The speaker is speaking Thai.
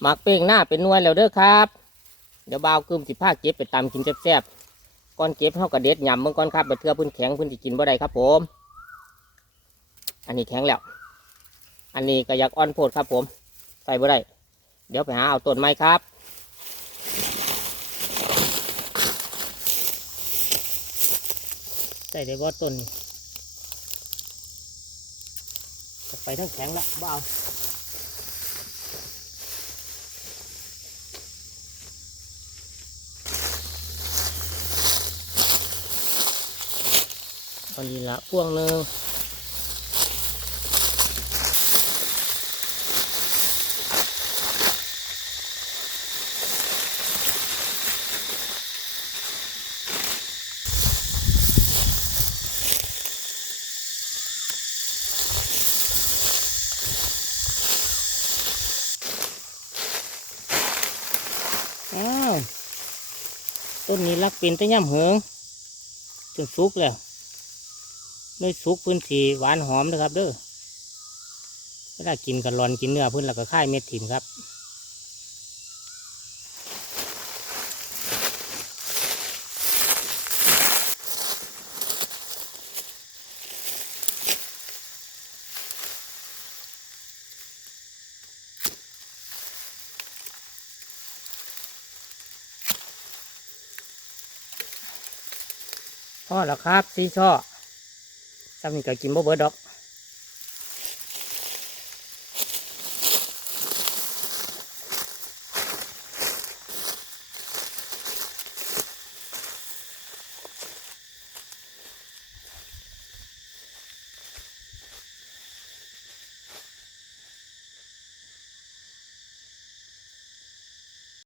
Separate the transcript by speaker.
Speaker 1: หมักเป้งหน้าเป็นนวยแล้วเด้อครับ เดี๋ยวบ่าวกึมสิพาเก็บไปตำกินแซ่บๆก่อนเก็บเฮากระเด็ดยำเบิ่งก่อนครับบัดเทื่อพิ่นแข็งพิ่นสิกินบ่ได้ครับผม อันนี้แข็งแล้ว อันนี้ก็อยากอ่อนโพดครับผม ใส่บ่ได้ เดี๋ยวไปหาเอาต้นไม้ครับใส่ได้บ่ต้นจะไปทั้งแข็งละบ่เอา อนนี้ละพ่วงหนึ่งต้นนี้รักเป็นแต่ย่ำเหิงจนสุกแล้ว ด้วยสุกพื้นสีหวานหอมนะครับ เด้อเวลากินกันร้อนกินเนื้อพื้นแล้วก็ค่ายเม็ดถิ่มครับพ่อแล้วครับซีช่อ ซ้ำนี่ก็กินบ่เบิดดอก